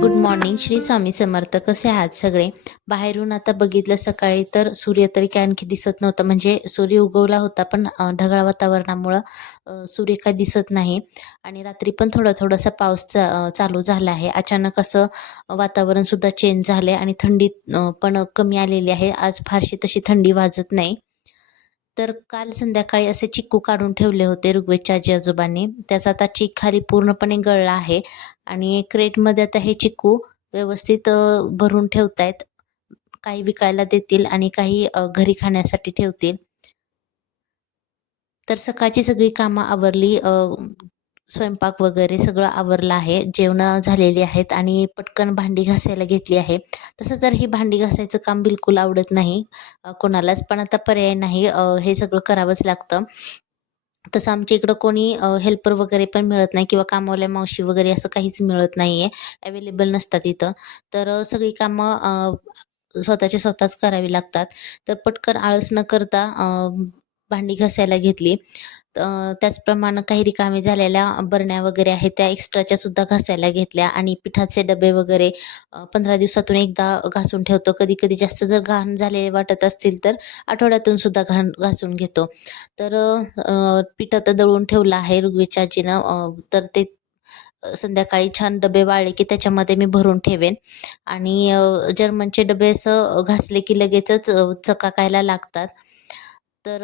Good morning Shri Swami Samarth. कसे आहात सगळे? बाहेरून आता बघितलं सकाळी तर सूर्य तरी काय आणखी दिसत नव्हतं. म्हणजे सूर्य उगवला होता पण ढगाळ वातावरणामुळं सूर्य काय दिसत नाही. आणि रात्री पण थोडा थोडासा पाऊस चा चालू झाला आहे. अचानक असं वातावरण सुद्धा चेंज आहे आणि थंडी पण कमी आलेली आहे. आज फारशी तशी थंडी वाजत नाही. तर काल संध्याकाळी असे चिक्कू काढून ठेवले होते ऋग्वेदच्या आजी आजोबांनी. त्याचा आता चिक खाली पूर्णपणे गळला आहे आणि क्रेटमध्ये आता हे चिक्कू व्यवस्थित भरून ठेवतायत. काही विकायला देतील आणि काही घरी खाण्यासाठी ठेवतील. तर सकाळची सगळी कामं आवरली. स्वयंपाक वगैरे सगळं आवरलं आहे. जेवणं झालेली आहेत आणि पटकन भांडी घासायला घेतली आहे. तसं तर ही भांडी घासायचं काम बिलकुल आवडत नाही कोणालाच. पण आता पर्याय नाही हे सगळं करावंच लागतं. तसं आमच्या इकडं कोणी हेल्पर वगैरे पण मिळत नाही किंवा कामवाल्या मावशी वगैरे असं काहीच मिळत नाही आहे अवेलेबल नसतात इथं. तर सगळी कामं स्वतःचे स्वतःच करावी लागतात. तर पटकन आळस न करता भांडी घासायला घेतली. त्याचप्रमाणे काही रिकामी झालेल्या बरण्या वगैरे आहेत त्या एक्स्ट्राच्या सुद्धा घासायला घेतल्या आणि पिठाचे डबे वगैरे पंधरा दिवसातून एकदा घासून ठेवतो. कधी कधी जास्त जर घाण झालेले वाटत असतील तर आठवड्यातून सुद्धा घाण घासून घेतो. तर पिठं पीठ आता दळून ठेवलं आहे ऋग्वेदच्या तर ते संध्याकाळी छान डबे वाळले की त्याच्यामध्ये मी भरून ठेवेन. आणि जर्मनचे डबे असं घासले की लगेचच चकाकायला लागतात. तर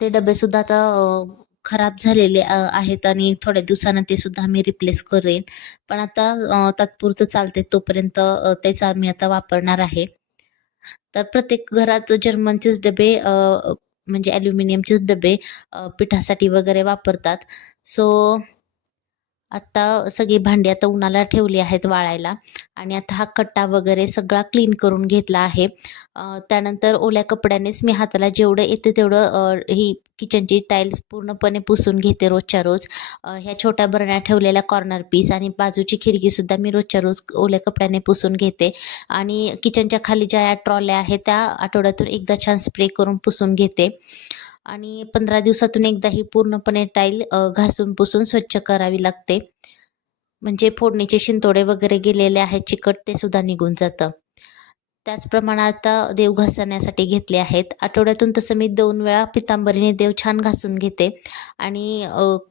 ते डबेसुद्धा आता खराब झालेले आहेत आणि थोड्या दिवसानं ते सुद्धा आम्ही रिप्लेस करेन. पण आता तात्पुरतं चालते तोपर्यंत त्याचा आम्ही आता वापरणार आहे. तर प्रत्येक घरात जर्मनचेच डबे म्हणजे ॲल्युमिनियमचेच डबे पिठासाठी वगैरे वापरतात. सो आत्ता सगळी भांडी आता उन्हाला ठेवली आहेत वाळायला. आणि आता हा कट्टा वगैरे सगळा क्लीन करून घेतला आहे. त्यानंतर ओल्या कपड्यानेच मी हाताला जेवढं येते तेवढं ही किचनची टाईल्स पूर्णपणे पुसून घेते रोजच्या रोज. ह्या छोट्या बरण्या ठेवलेल्या कॉर्नर पीस आणि बाजूची खिडकीसुद्धा मी रोजच्या रोज ओल्या कपड्याने पुसून घेते. आणि किचनच्या खाली ज्या ट्रॉल्या आहेत त्या आठवड्यातून एकदा छान स्प्रे करून पुसून घेते. आणि पंधरा दिवसातून एकदा ही पूर्णपणे टाईल घासून पुसून स्वच्छ करावी लागते. म्हणजे फोडणीचे शिंतोडे वगैरे गेलेले आहेत चिकट ते सुद्धा निघून जातं. त्याचप्रमाणे आता देव घासण्यासाठी घेतले आहेत. आठवड्यातून तसं मी दोन वेळा पितांबरीने देव छान घासून घेते. आणि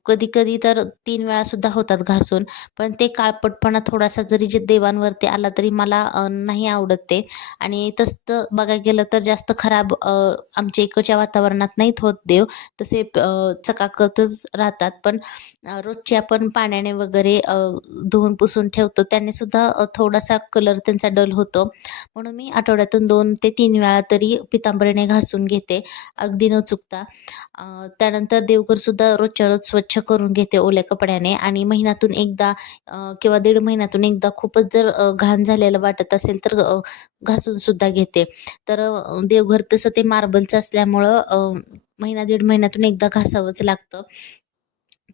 कधी कधी तर तीन वेळासुद्धा होतात घासून. पण ते काळपटपणा थोडासा जरी जे देवांवरती आला तरी मला नाही आवडत ते. आणि तसं बघायला गेलं तर जास्त खराब आमच्या इकडच्या वातावरणात नाहीत होत देव. तसे चकाकतच राहतात. पण रोजचे आपण पाण्याने वगैरे धुवून पुसून ठेवतो. त्याने सुद्धा थोडासा कलर त्यांचा डल होतो. म्हणून मी आठवड्यातून दोन ते तीन वेळा तरी पितांबरीने घासून घेते. अगदी न चुकता. त्यानंतर देवघरसुद्धा रोजच्या रोज स्वच्छ करून घेते ओल्या कपड्याने आणि महिन्यातून एकदा किंवा दीड महिन्यातून एकदा खूपच जर घाण झालेलं वाटत असेल तर घासून सुद्धा घेते. तर देवघर तसं ते मार्बलचं असल्यामुळं महिना दीड महिन्यातून एकदा घासावंच लागतं.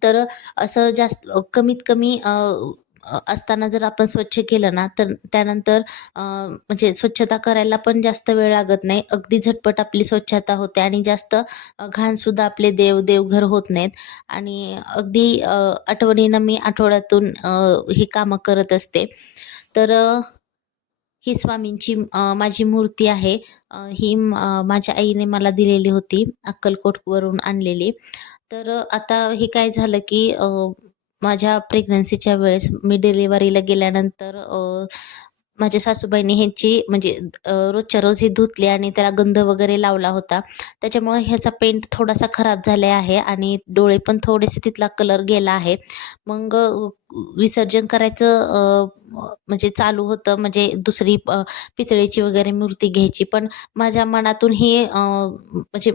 तर असं जास्त कमीत कमी असताना जर आपण स्वच्छ केलं ना तर त्यानंतर म्हणजे स्वच्छता करायला पण जास्त वेळ लागत नाही. अगदी झटपट आपली स्वच्छता होते आणि जास्त घाणसुद्धा आपले देव देवघर होत नाहीत. आणि अगदी आठवणीनं मी आठवड्यातून ही कामं करत असते. तर ही स्वामींची माझी मूर्ती आहे. ही माझ्या आईने मला दिलेली होती अक्कलकोटवरून आणलेली. तर आता हे काय झालं की माझ्या प्रेग्नन्सीच्या वेळेस मी डिलिव्हरीला गेल्यानंतर माझ्या सासूबाईंनी ह्याची म्हणजे रोजच्या रोज ही धुतली आणि त्याला गंध वगैरे लावला होता. त्याच्यामुळे ह्याचा पेंट थोडासा खराब झाले आहे आणि डोळे पण थोडेसे तिथला कलर गेला आहे. मग विसर्जन करायचं म्हणजे चालू होतं म्हणजे दुसरी पितळेची वगैरे मूर्ती घ्यायची. पण माझ्या मनातून हे म्हणजे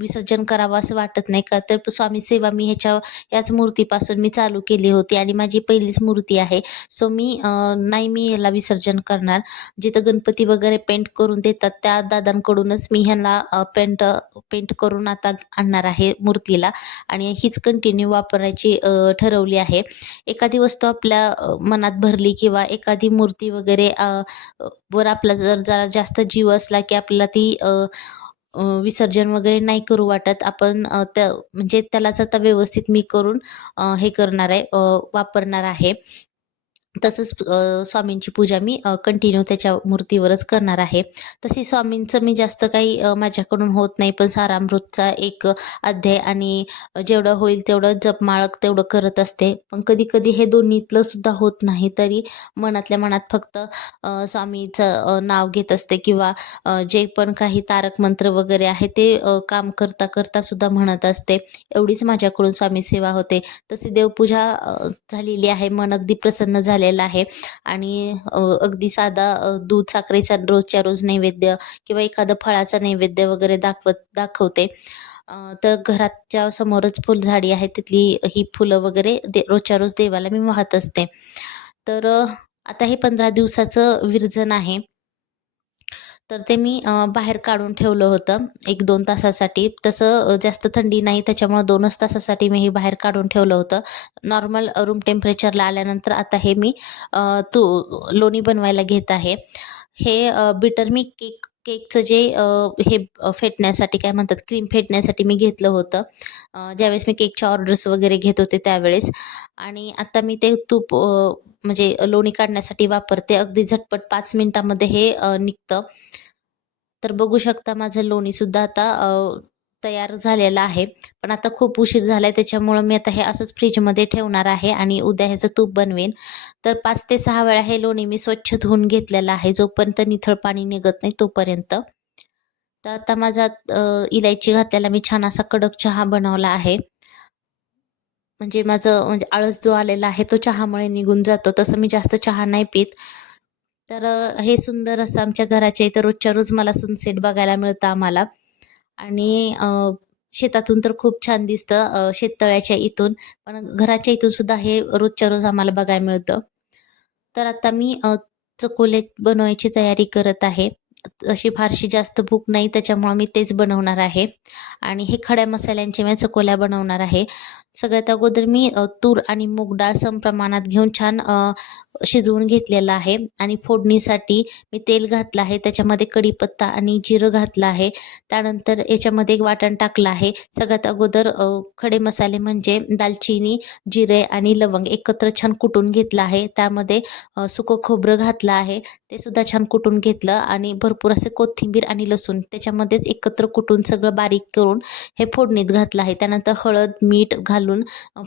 विसर्जन करावं असं वाटत नाही का? तर स्वामी सेवा मी ह्याच्या याच मूर्तीपासून मी चालू केली होती आणि माझी पहिलीच मूर्ती आहे. सो मी नाही मी याला विसर्जन विसर्जन करणार. जिथं गणपती वगैरे पेंट करून देतात त्या दादांकडूनच मी ह्यांना पेंट पेंट करून आता आणणार आहे मूर्तीला. आणि हीच कंटिन्यू वापरायची ठरवली आहे. एखादी वस्तू आपल्या मनात भरली किंवा एखादी मूर्ती वगैरे वर आपला जर जरा जास्त जीव असला की आपल्याला ती विसर्जन वगैरे नाही करू वाटत आपण त्या म्हणजे त्यालाच आता व्यवस्थित मी करून हे करणार आहे वापरणार आहे. तसंच स्वामींची पूजा मी कंटिन्यू त्याच्या मूर्तीवरच करणार आहे. तशी स्वामींचं मी जास्त काही माझ्याकडून होत नाही पण सारामृतचा एक अध्याय आणि जेवढं होईल तेवढं जपमाळक तेवढं करत असते. पण कधी कधी हे दोन्हीतलं सुद्धा होत नाही तरी मनातल्या मनात फक्त स्वामीचं नाव घेत असते किंवा जे पण काही तारक मंत्र वगैरे आहे ते काम करता करता सुद्धा म्हणत असते. एवढीच माझ्याकडून स्वामी सेवा होते. तशी देवपूजा झालेली आहे मन अगदी प्रसन्न झाले केलेला आहे. आणि अगदी साधा दूध साखरेचा रोजच्या रोज नैवेद्य किंवा एखादं फळाचा नैवेद्य वगैरे दाखवत दाखवते. तर घराच्या समोरच फुलझाडी आहे. तिथली ही फुलं वगैरे दे रोजच्या रोज देवाला मी वाहत असते. तर आता हे पंधरा दिवसाचं विरजन आहे. तर ते मी बाहेर काढून ठेवलं होतं एक दोन तासासाठी. तसं जास्त थंडी नाही त्याच्यामुळं दोनच तासासाठी मी हे बाहेर काढून ठेवलं होतं. नॉर्मल रूम टेम्परेचरला आल्यानंतर आता हे मी तू लोणी बनवायला घेत आहे. हे बिटर मी केक केकचं जे हे फेटण्यासाठी काय म्हणतात क्रीम फेटण्यासाठी मी घेतलं होतं. ज्यावेळेस मी केकच्या ऑर्डर्स वगैरे घेत होते त्यावेळेस. आणि आता मी ते तूप म्हणजे लोणी काढण्यासाठी वापरते. अगदी झटपट पाच मिनटामध्ये हे निघतं. तर बघू शकता माझं लोणीसुद्धा आता तयार झालेलं आहे. पण आता खूप उशीर झाला आहे त्याच्यामुळं मी आता हे असंच फ्रीजमध्ये ठेवणार आहे आणि उद्या ह्याचं तूप बनवेन. तर पाच ते सहा वेळा हे लोणी मी स्वच्छ धुवून घेतलेलं आहे जोपर्यंत निथळ पाणी निघत नाही तोपर्यंत. तर आता माझा इलायची घातलेला मी छान असा कडक चहा बनवला आहे. म्हणजे माझं म्हणजे आळस जो आलेला आहे तो चहामुळे निघून जातो. तसं मी जास्त चहा नाही पित. तर हे सुंदर असं आमच्या घराच्या इथं रोजच्या रोज मला सनसेट बघायला मिळतं आम्हाला. आणि शेतातून तर खूप छान दिसतं शेततळ्याच्या इथून. पण घराच्या इथून सुद्धा हे रोजच्या रोज आम्हाला बघायला मिळतं. तर आता मी चकोले बनवायची तयारी करत आहे. अशी फारशी जास्त भूक नाही त्याच्यामुळं मी तेच बनवणार आहे. आणि हे खड्या मसाल्यांचे मी चकोल्या बनवणार आहे. सगळ्यात अगोदर मी तूर आणि मूग डाळ सम प्रमाणात घेऊन छान शिजवून घेतलेलं आहे आणि फोडणीसाठी मी तेल घातलं आहे. त्याच्यामध्ये कढीपत्ता आणि जिरं घातलं आहे. त्यानंतर याच्यामध्ये एक वाटण टाकलं आहे. सगळ्यात अगोदर खडे मसाले म्हणजे दालचिनी जिरे आणि लवंग एकत्र छान कुटून घेतलं आहे. त्यामध्ये सुकं खोबरं घातलं आहे. ते सुद्धा छान कुटून घेतलं आणि भरपूर असे कोथिंबीर आणि लसूण त्याच्यामध्येच एकत्र कुटून सगळं बारीक करून हे फोडणीत घातलं आहे. त्यानंतर हळद मीठ घालून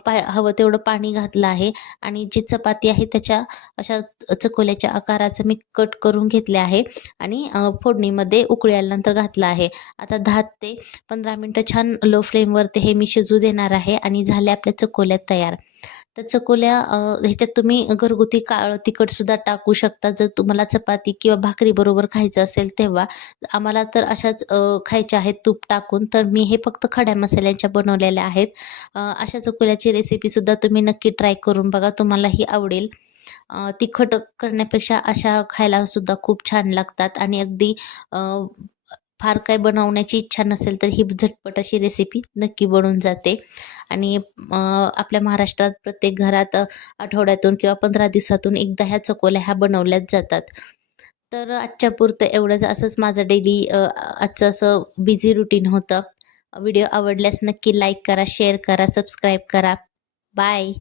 पाय हवं तेवढं पाणी घातलं आहे आणि जी चपाती आहे त्याच्या अशा चकोल्याच्या आकाराचं मी कट करून घेतले आहे आणि फोडणीमध्ये उकळी आल्यानंतर घातलं आहे. आता दहा ते पंधरा मिनटं छान लो फ्लेमवरती हे मी शिजू देणार आहे आणि झाले आपल्या चकोल्या तयार. तर चकोल्या ह्याच्यात तुम्ही घरगुती काळं तिखटसुद्धा टाकू शकता. जर तुम्हाला चपाती किंवा भाकरीबरोबर खायचं असेल तेव्हा आम्हाला तर अशाच खायच्या आहेत तूप टाकून. तर मी हे फक्त खड्या मसाल्याच्या बनवलेल्या आहेत. अशा चकोल्याची रेसिपीसुद्धा तुम्ही नक्की ट्राय करून बघा. तुम्हालाही आवडेल. तिखट करण्यापेक्षा अशा खायला सुद्धा खूप छान लागतात. आणि अगदी फार काय बनवण्याची इच्छा नसेल तर ही झटपट अशी रेसिपी नक्की बनून जाते. आणि आपल्या महाराष्ट्रात प्रत्येक घरात आठवड्यातून किंवा पंधरा दिवसातून एकदा ह्या चकोल्या ह्या बनवल्याच जातात. तर आजच्या पुरतं एवढंच. असंच माझं डेली आजचं असं बिझी रुटीन होतं. व्हिडिओ आवडल्यास नक्की लाईक करा शेअर करा सबस्क्राईब करा. बाय